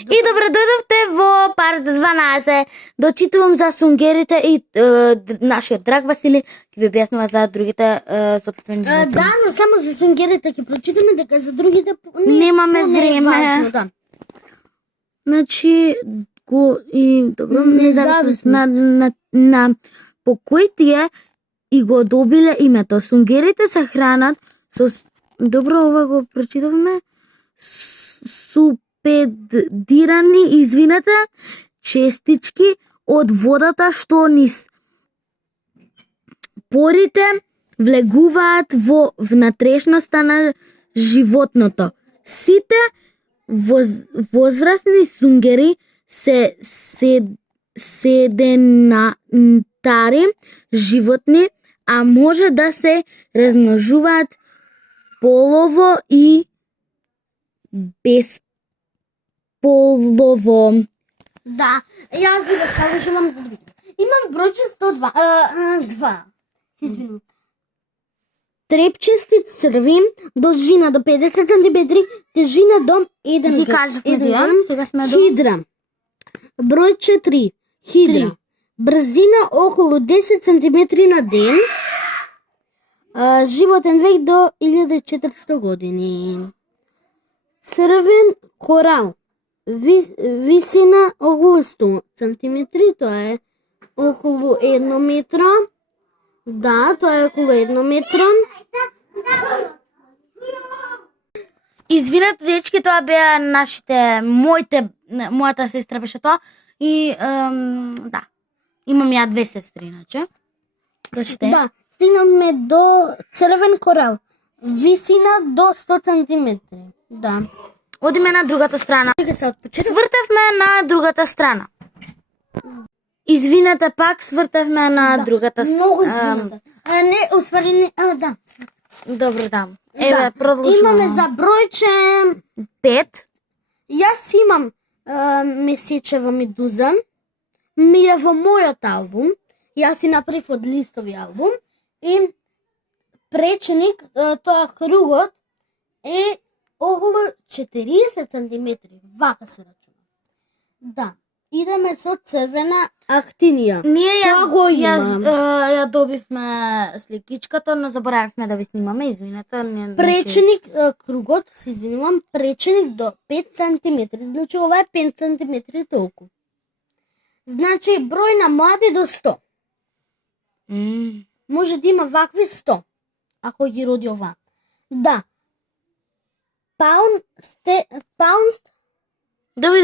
И добре дојдовте во парт 12. Дочитувам за сунгерите и нашиот драг Васили ќе ви објаснува за другите сопствени животни. Да, но само за сунгерите ќе прочитаме, дека за другите немаме време. Да. Значи добро независност на по кој тие и го добиле името. Сунгерите се хранат со добро ова го прочитавме супедирани честички од водата што низ порите влегуваат во внатрешноста на животното. Сите возрастни сунгери се седентари животни, а може да се размножуваат полово и безполово. Да, јас ви го скажувам за другите. Имам бројче 102. Се извинувам. Трепчести црви, должина до 50 см, тежина до 1 Ги кажавме, сега сме до хидра. Број 4. Хидра. Брзина околу 10 см на ден. Животен век до 1400 години. Црвен корал. Висина околу 100 см, тоа е околу 1 метро. Да, тоа е околу 1 метро. Извинете, дечки, тоа беа мојата сестра беше тоа и да. Имам ја 2 сестри, иначе. Да, стигнаме до црвен корал. Висина до 100 см. Да. Одиме на другата страна. Свртевме на другата страна. Извинете пак, свртевме на другата страна. Многу извинете. Не, уствари не, да. Добро, да. Еве, продолжуваме. Имаме за бројче 5. Јас имам месечева медуза. Ми е во мојот албум. Јас си направив од листови албум. И преченик, тоа кругот е околу 40 см. Вака се рачуна. Да. Идеме со црвена актинија. Ја добивме сликичката, но заборавивме да ви снимаме, извинете. Преченик, кругот, се извинувам, преченик до 5 см. Значи ова е 5 см толку. Значи број на млади до 100. Може да има вакви 100, ако ги роди ова. Да. Паунст. Да ви